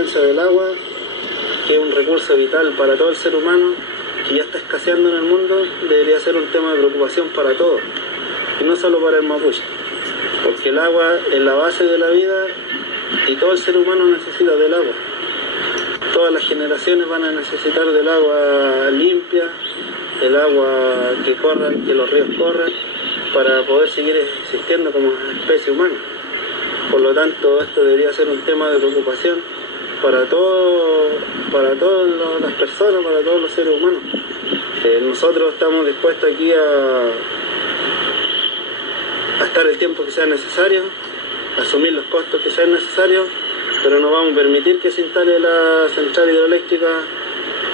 defensa del agua, que es un recurso vital para todo el ser humano, que ya está escaseando en el mundo, debería ser un tema de preocupación para todos, y no solo para el mapuche, porque el agua es la base de la vida y todo el ser humano necesita del agua. Todas las generaciones van a necesitar del agua limpia, el agua que corran, que los ríos corran, para poder seguir existiendo como especie humana. Por lo tanto, esto debería ser un tema de preocupación para todas las personas, para todos los seres humanos. Nosotros estamos dispuestos aquí a estar el tiempo que sea necesario, asumir los costos que sean necesarios, pero no vamos a permitir que se instale la central hidroeléctrica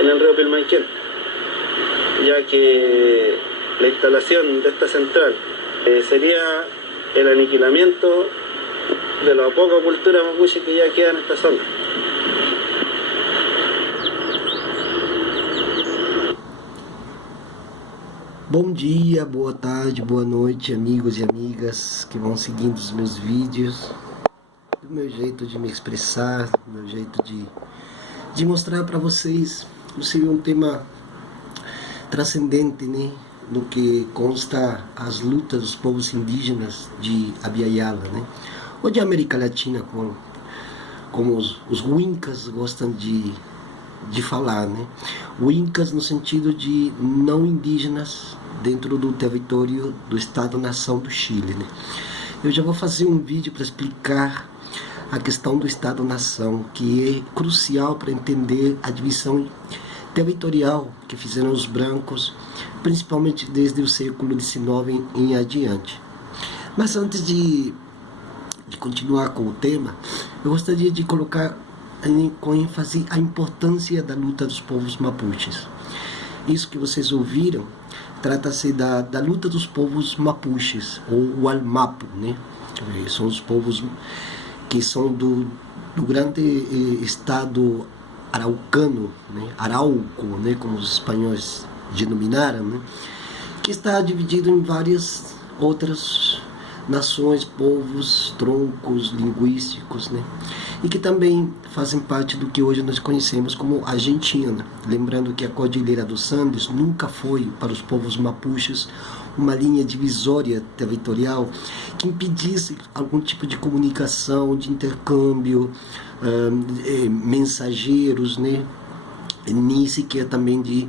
en el río Pilmaiquén, ya que la instalación de esta central sería el aniquilamiento de la poca cultura mapuche que ya queda en esta zona. Bom dia, boa tarde, boa noite, amigos e amigas que vão seguindo os meus vídeos, do meu jeito de me expressar, do meu jeito de mostrar para vocês. Seria um tema transcendente, né, no que consta as lutas dos povos indígenas de Abya Yala, né, ou de América Latina, como os Wincas gostam de falar, né? Wincas no sentido de não indígenas dentro do território do Estado-nação do Chile, né? Eu já vou fazer um vídeo para explicar a questão do Estado-nação, que é crucial para entender a divisão territorial que fizeram os brancos, principalmente desde o século XIX em adiante. Mas antes de continuar com o tema, eu gostaria de colocar com ênfase a importância da luta dos povos mapuches. Isso que vocês ouviram trata-se da luta dos povos mapuches, ou o Almapo, né? São os povos que são do grande estado araucano, né? Arauco, né? Como os espanhóis denominaram, né? Que está dividido em várias outras nações, povos, troncos linguísticos, né? E que também fazem parte do que hoje nós conhecemos como Argentina. Lembrando que a Cordilheira dos Andes nunca foi, para os povos mapuches, uma linha divisória territorial que impedisse algum tipo de comunicação, de intercâmbio, mensageiros, né? Nem sequer também de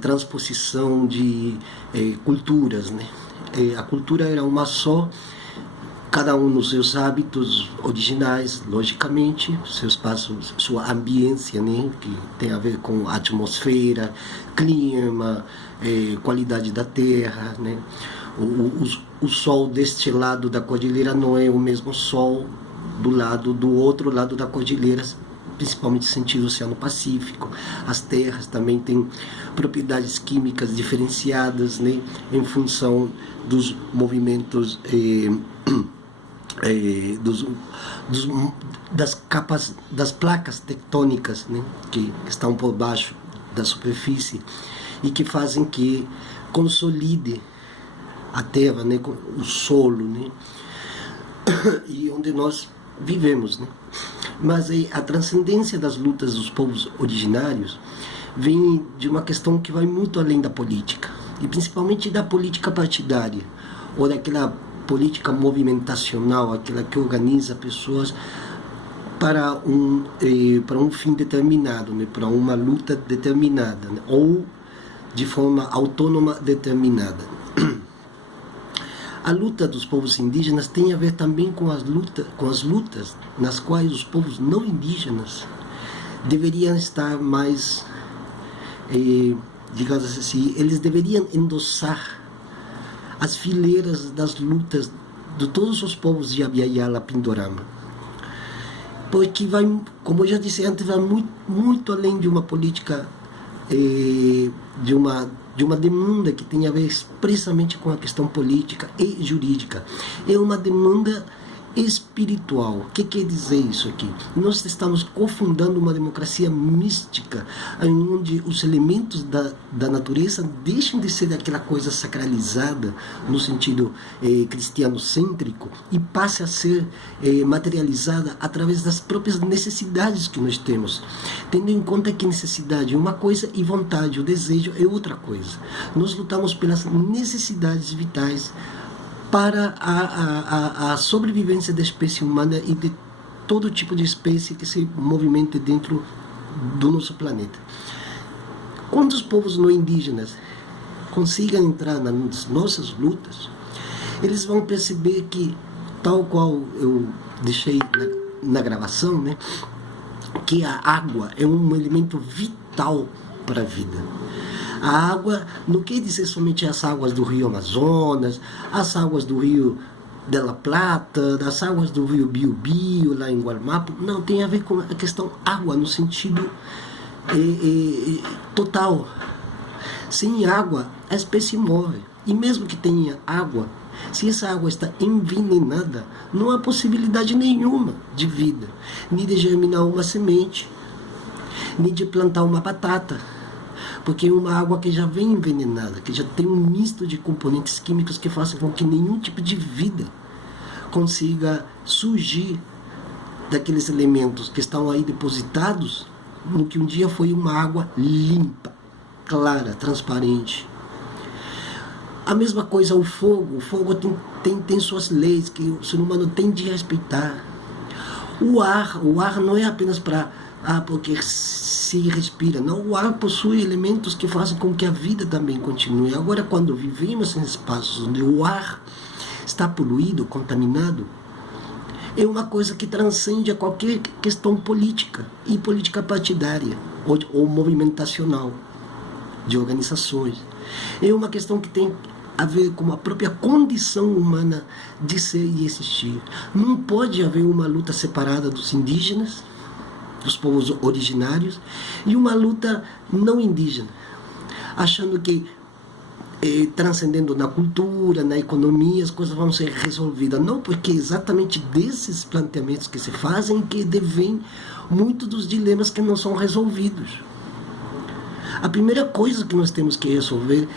transposição de culturas, né? A cultura era uma só, cada um nos seus hábitos originais, logicamente, seu espaço, sua ambiência, né, que tem a ver com atmosfera, clima, qualidade da terra, né. O sol deste lado da cordilheira não é o mesmo sol do outro lado da cordilheira, principalmente no sentido Oceano Pacífico. As terras também têm propriedades químicas diferenciadas, né, em função dos movimentos das capas, das placas tectônicas, né, que estão por baixo da superfície e que fazem que consolide a terra, né, o solo, né, e onde nós vivemos, né. Mas a transcendência das lutas dos povos originários vem de uma questão que vai muito além da política, e principalmente da política partidária, ou daquela política movimentacional, aquela que organiza pessoas para um fim determinado, né, para uma luta determinada, né, ou de forma autônoma determinada. A luta dos povos indígenas tem a ver também com as lutas nas quais os povos não indígenas deveriam estar mais, digamos assim, eles deveriam endossar as fileiras das lutas de todos os povos de Abya Yala Pindorama. Porque vai, como eu já disse antes, vai muito além de uma política, de uma demanda que tem a ver expressamente com a questão política e jurídica. É uma demanda espiritual. O que quer dizer isso aqui? Nós estamos cofundando uma democracia mística, onde os elementos da natureza deixam de ser aquela coisa sacralizada, no sentido cristianocêntrico, e passe a ser materializada através das próprias necessidades que nós temos. Tendo em conta que necessidade é uma coisa e vontade, o desejo é outra coisa. Nós lutamos pelas necessidades vitais para a sobrevivência da espécie humana e de todo tipo de espécie que se movimente dentro do nosso planeta. Quando os povos não indígenas consigam entrar nas nossas lutas, eles vão perceber que, tal qual eu deixei na gravação, né, que a água é um elemento vital para a vida. A água não quer dizer somente as águas do rio Amazonas, as águas do rio de La Plata, das águas do rio Biobío, lá em Guarmapo. Não, tem a ver com a questão água, no sentido total. Sem água, a espécie morre. E mesmo que tenha água, se essa água está envenenada, não há possibilidade nenhuma de vida, nem de germinar uma semente, nem de plantar uma batata. Porque é uma água que já vem envenenada, que já tem um misto de componentes químicos que fazem com que nenhum tipo de vida consiga surgir daqueles elementos que estão aí depositados no que um dia foi uma água limpa, clara, transparente. A mesma coisa o fogo tem suas leis que o ser humano tem de respeitar. O ar não é apenas para porque se respira. Não, o ar possui elementos que fazem com que a vida também continue. Agora, quando vivemos em espaços onde o ar está poluído, contaminado, é uma coisa que transcende a qualquer questão política e política partidária ou movimentacional de organizações. É uma questão que tem a ver com a própria condição humana de ser e existir. Não pode haver uma luta separada dos indígenas, dos povos originários, e uma luta não indígena, achando que transcendendo na cultura, na economia, as coisas vão ser resolvidas. Não, porque é exatamente desses planteamentos que se fazem que devem muitos dos dilemas que não são resolvidos. A primeira coisa que nós temos que resolver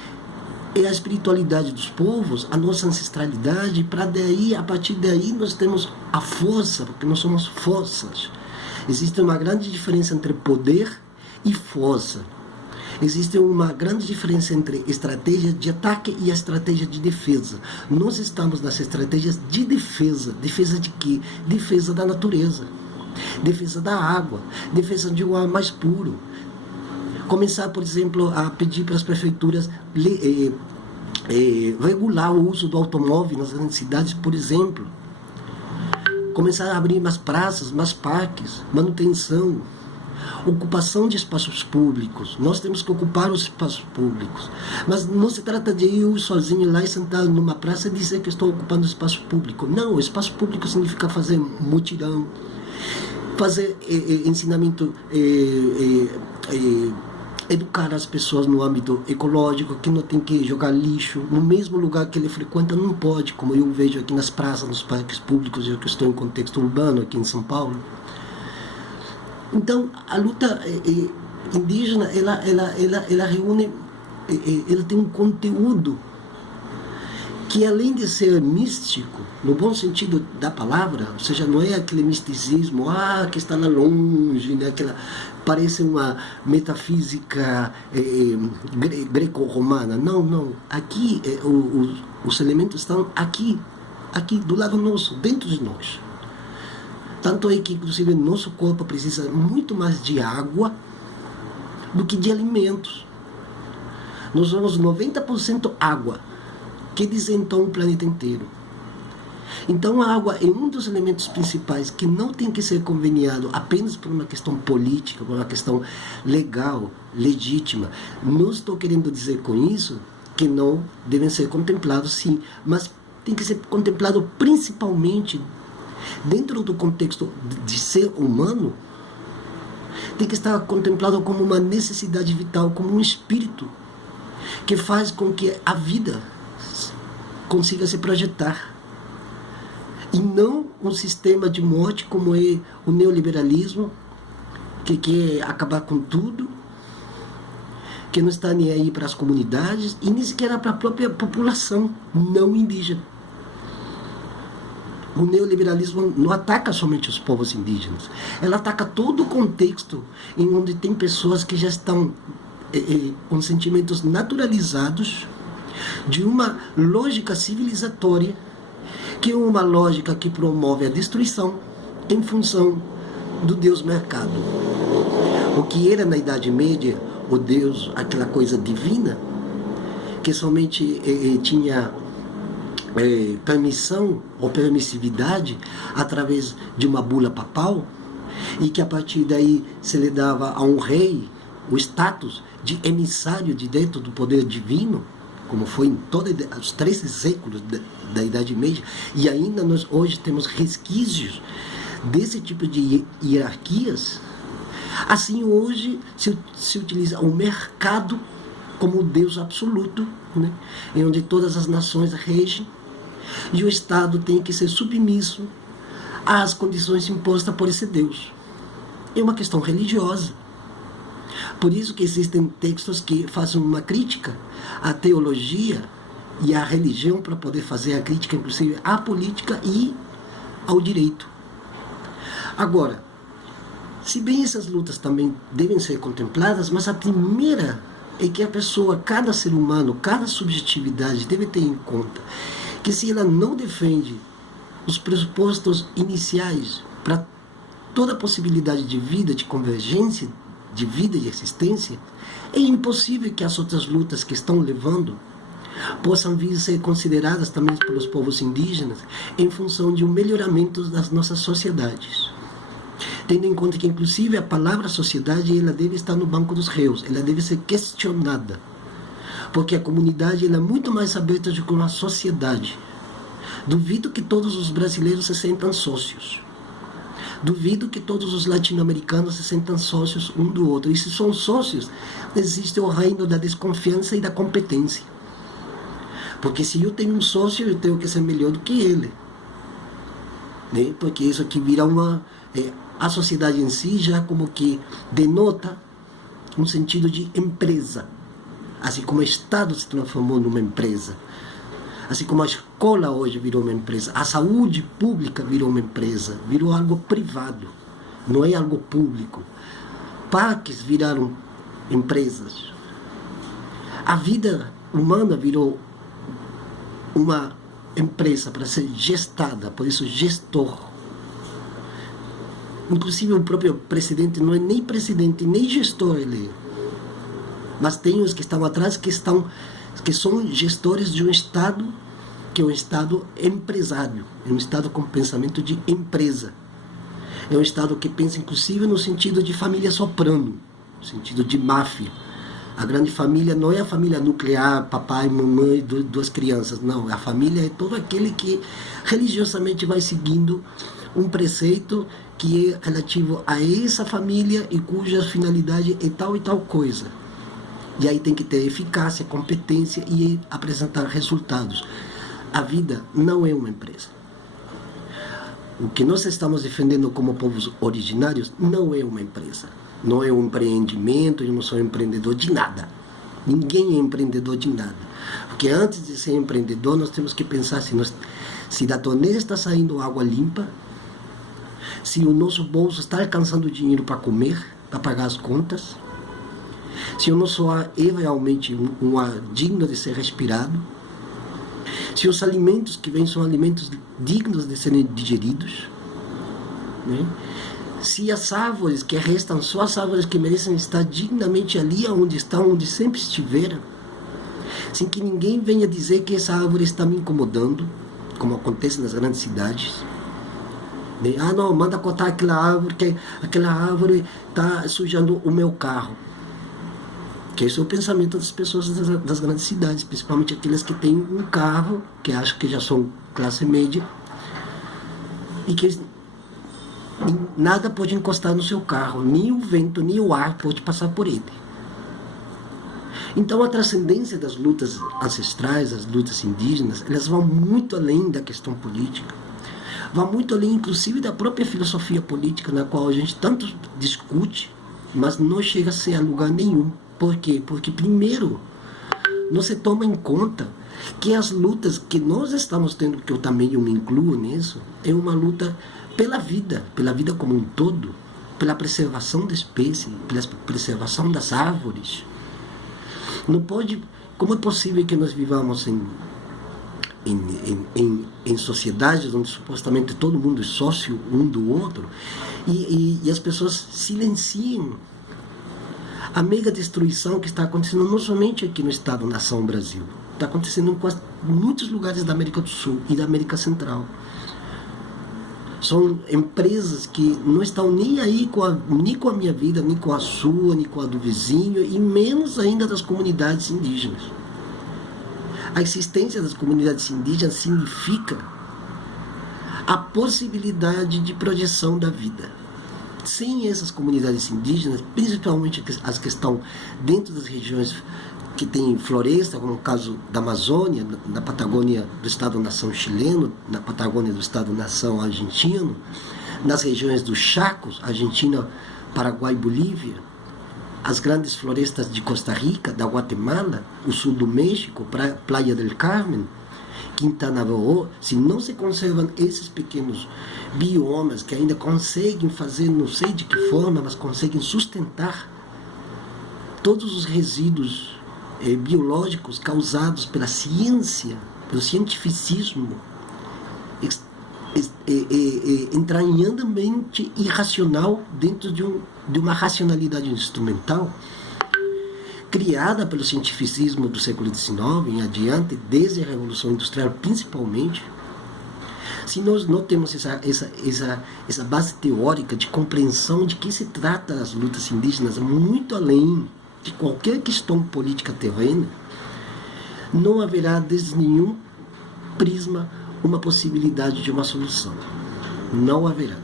é a espiritualidade dos povos, a nossa ancestralidade, para daí, a partir daí, nós temos a força, porque nós somos forças. Existe uma grande diferença entre poder e força. Existe uma grande diferença entre estratégia de ataque e a estratégia de defesa. Nós estamos nas estratégias de defesa. Defesa de quê? Defesa da natureza. Defesa da água. Defesa de um ar mais puro. Começar, por exemplo, a pedir para as prefeituras regular o uso do automóvel nas grandes cidades, por exemplo. Começar a abrir mais praças, mais parques, manutenção, ocupação de espaços públicos. Nós temos que ocupar os espaços públicos. Mas não se trata de eu sozinho lá e sentar numa praça e dizer que estou ocupando espaço público. Não, o espaço público significa fazer mutirão, fazer ensinamento, educar as pessoas no âmbito ecológico, que não tem que jogar lixo no mesmo lugar que ele frequenta, não pode, como eu vejo aqui nas praças, nos parques públicos, eu que estou em contexto urbano aqui em São Paulo. Então, a luta indígena, ela reúne, ela tem um conteúdo que, além de ser místico, no bom sentido da palavra, ou seja, não é aquele misticismo que está lá longe, né, aquela, parece uma metafísica greco-romana. Não. Aqui, os elementos estão aqui, do lado nosso, dentro de nós. Tanto é que, inclusive, nosso corpo precisa muito mais de água do que de alimentos. Nós somos 90% água. Que diz então o planeta inteiro? Então a água é um dos elementos principais que não tem que ser conveniado apenas por uma questão política, por uma questão legal, legítima. Não estou querendo dizer com isso que não devem ser contemplados, sim, mas tem que ser contemplado principalmente dentro do contexto de ser humano. Tem que estar contemplado como uma necessidade vital, como um espírito que faz com que a vida consiga se projetar. e não um sistema de morte como é o neoliberalismo, que quer acabar com tudo, que não está nem aí para as comunidades e nem sequer para a própria população não indígena. O neoliberalismo não ataca somente os povos indígenas, ela ataca todo o contexto em onde tem pessoas que já estão com sentimentos naturalizados de uma lógica civilizatória, que é uma lógica que promove a destruição em função do Deus mercado. O que era na Idade Média o Deus, aquela coisa divina, que somente tinha permissão ou permissividade através de uma bula papal, e que a partir daí se lhe dava a um rei o status de emissário de dentro do poder divino, como foi em todos os 13 séculos da Idade Média, e ainda nós hoje temos resquícios desse tipo de hierarquias. Assim, hoje se utiliza o mercado como o Deus absoluto, né? Em onde todas as nações regem, e o Estado tem que ser submisso às condições impostas por esse Deus. É uma questão religiosa. Por isso que existem textos que fazem uma crítica à teologia e à religião, para poder fazer a crítica, inclusive, à política e ao direito. Agora, se bem essas lutas também devem ser contempladas, mas a primeira é que a pessoa, cada ser humano, cada subjetividade deve ter em conta que se ela não defende os pressupostos iniciais para toda a possibilidade de vida, de convergência, de vida e de existência, é impossível que as outras lutas que estão levando possam vir a ser consideradas também pelos povos indígenas em função de um melhoramento das nossas sociedades. Tendo em conta que, inclusive, a palavra sociedade ela deve estar no banco dos réus, ela deve ser questionada, porque a comunidade ela é muito mais aberta do que uma sociedade. Duvido que todos os brasileiros se sentam sócios. Duvido que todos os latino-americanos se sentam sócios um do outro. E se são sócios, existe o reino da desconfiança e da competência. Porque se eu tenho um sócio, eu tenho que ser melhor do que ele, né? Porque isso aqui vira uma... a sociedade em si já como que denota um sentido de empresa. Assim como o Estado se transformou numa empresa. Assim como a escola hoje virou uma empresa. A saúde pública virou uma empresa. Virou algo privado. Não é algo público. Parques viraram empresas. A vida humana virou uma empresa para ser gestada. Por isso, gestor. Inclusive, o próprio presidente não é nem presidente, nem gestor ele é. Mas tem os que estão atrás que são gestores de um Estado que é um Estado empresário, é um Estado com pensamento de empresa. É um Estado que pensa inclusive no sentido de família soprano, no sentido de máfia. A grande família não é a família nuclear, papai, mamãe e duas crianças, não. A família é todo aquele que religiosamente vai seguindo um preceito que é relativo a essa família e cuja finalidade é tal e tal coisa. E aí tem que ter eficácia, competência e apresentar resultados. A vida não é uma empresa. O que nós estamos defendendo como povos originários não é uma empresa. Não é um empreendimento, eu não sou empreendedor de nada. Ninguém é empreendedor de nada. Porque antes de ser empreendedor, nós temos que pensar se da torneira está saindo água limpa, se o nosso bolso está alcançando dinheiro para comer, para pagar as contas, se o nosso ar é realmente um ar digno de ser respirado, se os alimentos que vêm são alimentos dignos de serem digeridos, né? Se as árvores que restam são as árvores que merecem estar dignamente ali onde estão, onde sempre estiveram, sem que ninguém venha dizer que essa árvore está me incomodando, como acontece nas grandes cidades. Ah, não, manda cortar aquela árvore, que aquela árvore está sujando o meu carro. Que esse é o pensamento das pessoas das grandes cidades, principalmente aquelas que têm um carro, que acham que já são classe média, e que nada pode encostar no seu carro, nem o vento, nem o ar pode passar por ele. Então a transcendência das lutas ancestrais, as lutas indígenas, elas vão muito além da questão política. vai muito além, inclusive, da própria filosofia política, na qual a gente tanto discute, mas não chega a lugar nenhum. Por quê? Porque, primeiro, não se toma em conta que as lutas que nós estamos tendo, que eu também me incluo nisso, é uma luta pela vida como um todo, pela preservação da espécie, pela preservação das árvores. Não pode, como é possível que nós vivamos em sociedades onde supostamente todo mundo é sócio um do outro e as pessoas silenciam a mega destruição que está acontecendo não somente aqui no Estado-nação Brasil, está acontecendo em muitos lugares da América do Sul e da América Central. São empresas que não estão nem aí nem com a minha vida, nem com a sua, nem com a do vizinho, e menos ainda das comunidades indígenas. A existência das comunidades indígenas significa a possibilidade de projeção da vida. Sem essas comunidades indígenas, principalmente as que estão dentro das regiões que tem floresta, como o caso da Amazônia, na Patagônia do Estado-nação chileno, na Patagônia do Estado-nação argentino, nas regiões dos Chacos, Argentina, Paraguai e Bolívia, as grandes florestas de Costa Rica, da Guatemala, o sul do México, Playa del Carmen, Quintana Roo. Se não se conservam esses pequenos biomas que ainda conseguem fazer, não sei de que forma, mas conseguem sustentar todos os resíduos biológicos causados pela ciência, pelo cientificismo, entranhadamente irracional dentro de uma racionalidade instrumental criada pelo cientificismo do século XIX em adiante, desde a Revolução Industrial principalmente. Se nós não temos essa base teórica de compreensão de que se trata as lutas indígenas muito além de qualquer questão política terrena, não haverá desde nenhum prisma uma possibilidade de uma solução. Não haverá.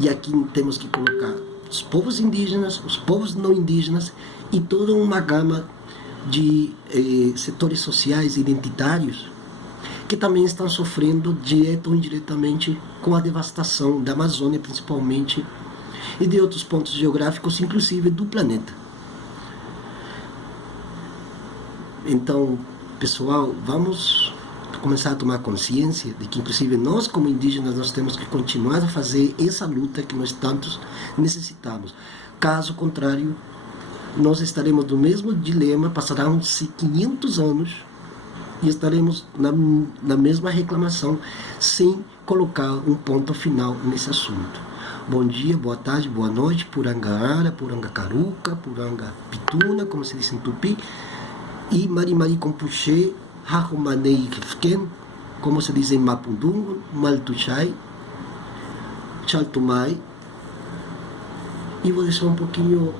E aqui temos que colocar os povos indígenas, os povos não indígenas e toda uma gama de setores sociais identitários que também estão sofrendo direto ou indiretamente com a devastação da Amazônia principalmente e de outros pontos geográficos, inclusive do planeta. Então, pessoal, vamos começar a tomar consciência de que, inclusive, nós como indígenas, nós temos que continuar a fazer essa luta que nós tantos necessitamos. Caso contrário, nós estaremos no mesmo dilema, passarão-se 500 anos e estaremos na mesma reclamação, sem colocar um ponto final nesse assunto. Bom dia, boa tarde, boa noite, Purangaara, Purangacaruca, Purangapituna, como se diz em Tupi, e Marimari Compuxê, Rahumanei Kifken, como se diz em Mapundungu, Maltuchai, Chaltumai. E vou deixar um pouquinho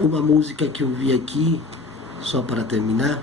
uma música que eu vi aqui, só para terminar.